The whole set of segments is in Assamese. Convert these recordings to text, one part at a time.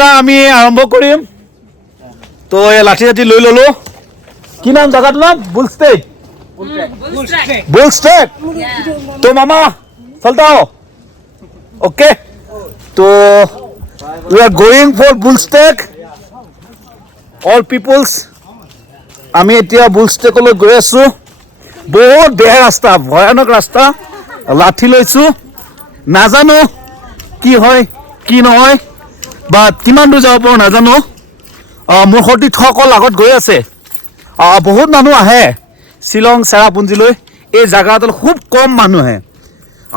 ৰাস্তা আমি আৰম্ভ কৰিম তো এই লাঠি চাঠি লৈ ললো কি নাম জায়গাটোৰ নাম बुल स्ट्रेक तो मामा चलता हो ओके तो we are going for bull streak all peoples আমি এতিয়া বুল ষ্টেকলৈ গৈ আছো বহুত বেয়া ৰাস্তা ভয়ানক ৰাস্তা লাঠি লৈছো নাজানো কি হয় কি নহয় বা কিমান দূৰ যাব পাৰো নাজানো মোৰ সৈতে থকল আগত গৈ আছে বহুত মানুহ আহে শিলং চেৰাপুঞ্জীলৈ এই জায়গাটোত খুব কম মানুহ আহে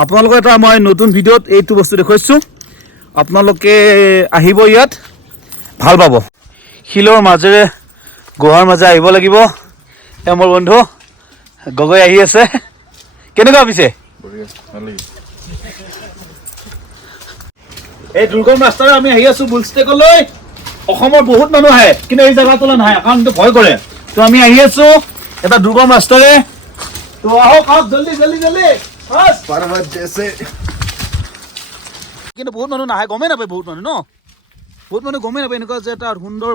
আপোনালোকৰ এটা মই নতুন ভিডিঅ'ত এইটো বস্তু দেখুৱাইছো আপোনালোকে আহিব ইয়াত ভাল পাব শিলৰ মাজেৰে গুহাৰ মাজে আহিব লাগিব মোৰ বন্ধু গগৈ আহি আছে কেনেকুৱা পিছে এই দুৰ্গম ৰাস্তাৰে আমি আহি আছো বুল ষ্টেকলৈ অসমৰ বহুত মানুহ আহে কিন্তু এই জায়গাটোলৈ নাহে কাৰণ ভয় কৰে তো আমি আহি আছো এটা দুৰ্গম ৰাস্তাৰে তো আহক জলদি জলদি জলদি বাস পৰ্বত জেসে কিন্তু বহুত মানুহ নাহে গমে নাপায় বহুত মানুহ ন বহুত মানুহ গমে নাপায় এনেকুৱা যে এটা সুন্দৰ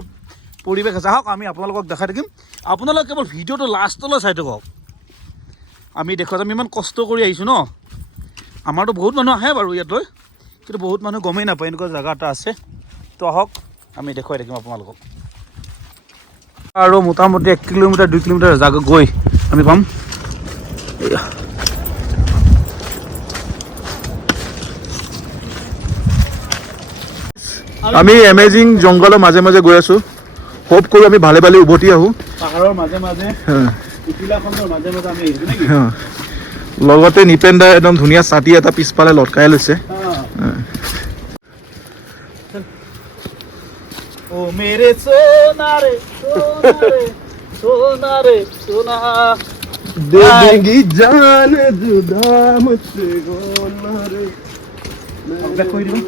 পৰিৱেশ আছে আহক আমি আপোনালোকক দেখাই থাকিম আপোনালোক কেৱল ভিডিঅ'টো লাষ্টলৈ চাই থাকক আমি দেখুৱাম আমি ইমান কষ্ট কৰি আহিছোঁ ন আমাৰতো বহুত মানুহ আহে বাৰু ইয়াতলৈ কিন্তু বহুত মানুহ গমেই নাপায় এনেকুৱা জেগা এটা আছে তো আহক আমি দেখুৱাই থাকিম আপোনালোকক আৰু মোটামুটি 1 কিলোমিটাৰ 2 কিলোমিটাৰ জাগা গৈ আমি পাম আমি এমেজিং জংগলৰ মাজে মাজে গৈ আছো হোপ কৰো আমি ভালে ভালে উভতি আহো পাহাৰৰ মাজে মাজে উঠিলাখনৰ মাজে মাজে আমি আহিছো নেকি লগতে নিপেন্দা একদম ধুনীয়া ছাতি এটা পিছফালে লটকাই লৈছে ओ मेरे सोना रे सोना रे सोना दे देंगी जान जुदा मुझसे गोना रे अब देखो इधर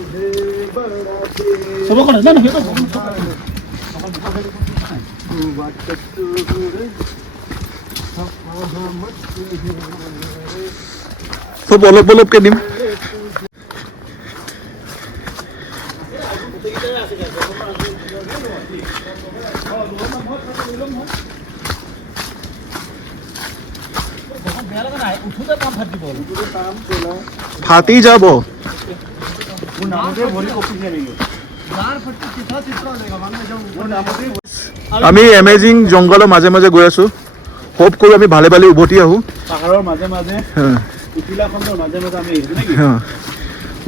सब कौन है ना सब बोलो बोलो के निम ফাটি যাব আমি এমেজিং জংগলৰ মাজে মাজে গৈ আছো হোপ কৰো আমি ভালে ভালে উভতি আহো পাহাৰৰ মাজে মাজে উঠিলাখনৰ মাজে মাজে আমি আহিছো নেকি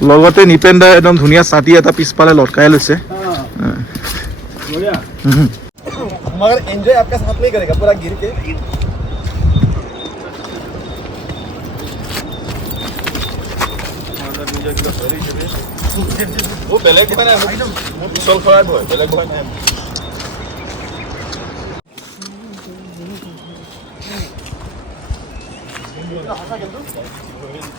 লগতে নিপেন্দা একদম ধুনীয়া ছাতি এটা পিছফালে লটকাই লৈছে बढ़िया मगर एंजॉय आपका साथ नहीं करेगा पूरा गिर के वो बेलेग মানে চল খৰাব হয় বেলেগ হয় না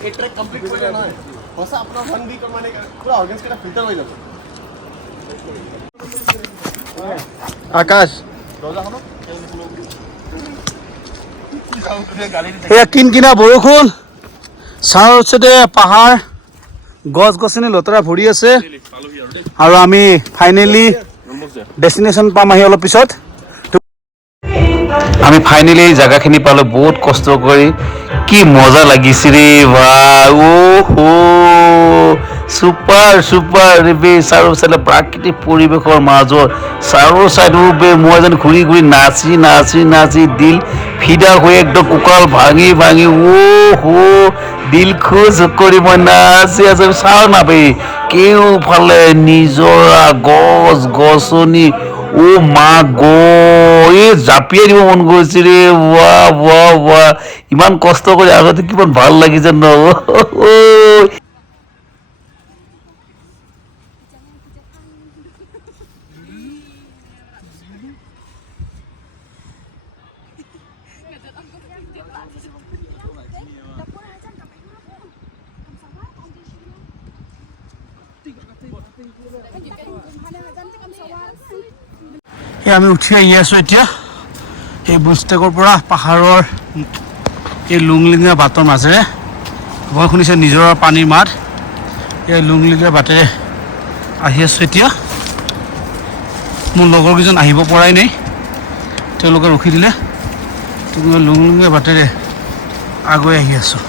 ये ट्रैक कंप्लीट हो जाना है होसा अपना फन भी कमाने का पूरा ऑर्गेन्स का फिल्टर हो जाता आकाश এয়া কিনকিনা বৰষুণ চাৰিওফালে পাহাৰ গছ গছনি লতৰা ভৰি আছে আৰু আমি ফাইনেলি ডেষ্টিনেশ্যন পাম আহি অলপ পিছত আমি ফাইনেলি জায়গাখিনি পালো বহুত কষ্ট কৰি কি মজা লাগিছে ৰে ও সুপাৰ সুপাৰ বে চাৰিওফালে প্ৰাকৃতিক পৰিৱেশৰ মাজত চাৰিও চাইডে মই যেন ঘূৰি ঘূৰি নাচি নাচি নাচি দিল ফিদা হৈ একদম কুকাল ভাঙি ভাঙি দিল খোজ কৰি মই নাচি আছো চাও নাপাই কেওফালে নিজৰা গছ গছনি ও মা গো এই জাপিয়াই দিব মন গৈছে ৰে ৱা ইমান কষ্ট কৰি আগতে কিমান ভাল লাগিছে ন আমি উঠি আহি আছো এতিয়া এই বুলষ্টেকৰ পৰা পাহাৰৰ এই লুংলিঙীয়া বাটৰ মাজেৰে মই শুনিছে নিজৰৰ পানীৰ মাত এই লুংলিঙীয়া বাটেৰে আহি আছো এতিয়া মোৰ লগৰকেইজন আহিব পৰাই নাই তেওঁলোকে ৰখি দিলে মই লুংলুঙীয়া বাটেৰে আগুৱাই আহি আছোঁ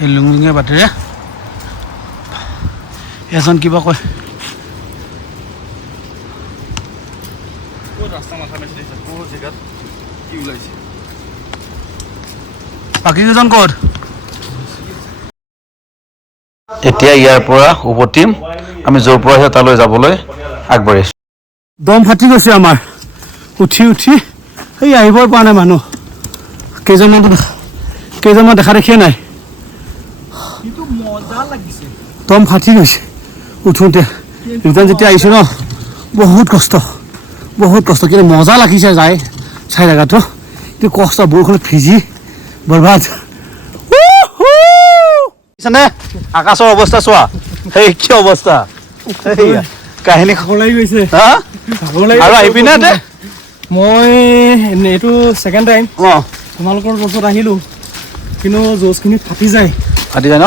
এই লুংলুঙীয়া বাটেৰে এজন কিবা কয় বাকী কেইজন ক'ত এতিয়া ইয়াৰ পৰা উভতিম আমি য'ৰ পৰা আহে তালৈ যাবলৈ আগবাঢ়িছোঁ দম ফাটি গৈছে আমাৰ উঠি উঠি সেই আহিবই পৰা নাই মানুহ কেইজনমান দেখা দেখিয়ে নাই দম ফাটি গৈছে উঠোঁতে ৰিটাৰ্ণ যেতিয়া আহিছোঁ ন বহুত কষ্ট কিন্তু মজা লাগিছে যায় চাই জেগাটো কিন্তু কষ্ট বৰষুণত ভিজি বৰবাদ আকাশৰ অৱস্থা চোৱা সেই কি অৱস্থা কাহিনী ভাগৰ লাগি গৈছে আৰু আহিবি না দে মই এইটো ছেকেণ্ড টাইম তোমালোকৰ গছত আহিলোঁ কিন্তু জ'চখিনি ফাটি যায় ন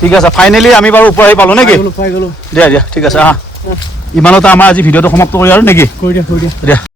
ঠিক আছে ফাইনেলি আমি বাৰু ওপৰ আহি পালোঁ নেকি পাই গ'লোঁ দিয়া ঠিক আছে ইমানতে আমাৰ আজি ভিডিঅ'টো সমাপ্ত কৰি আৰু নেকি কৰি দিয়া দিয়া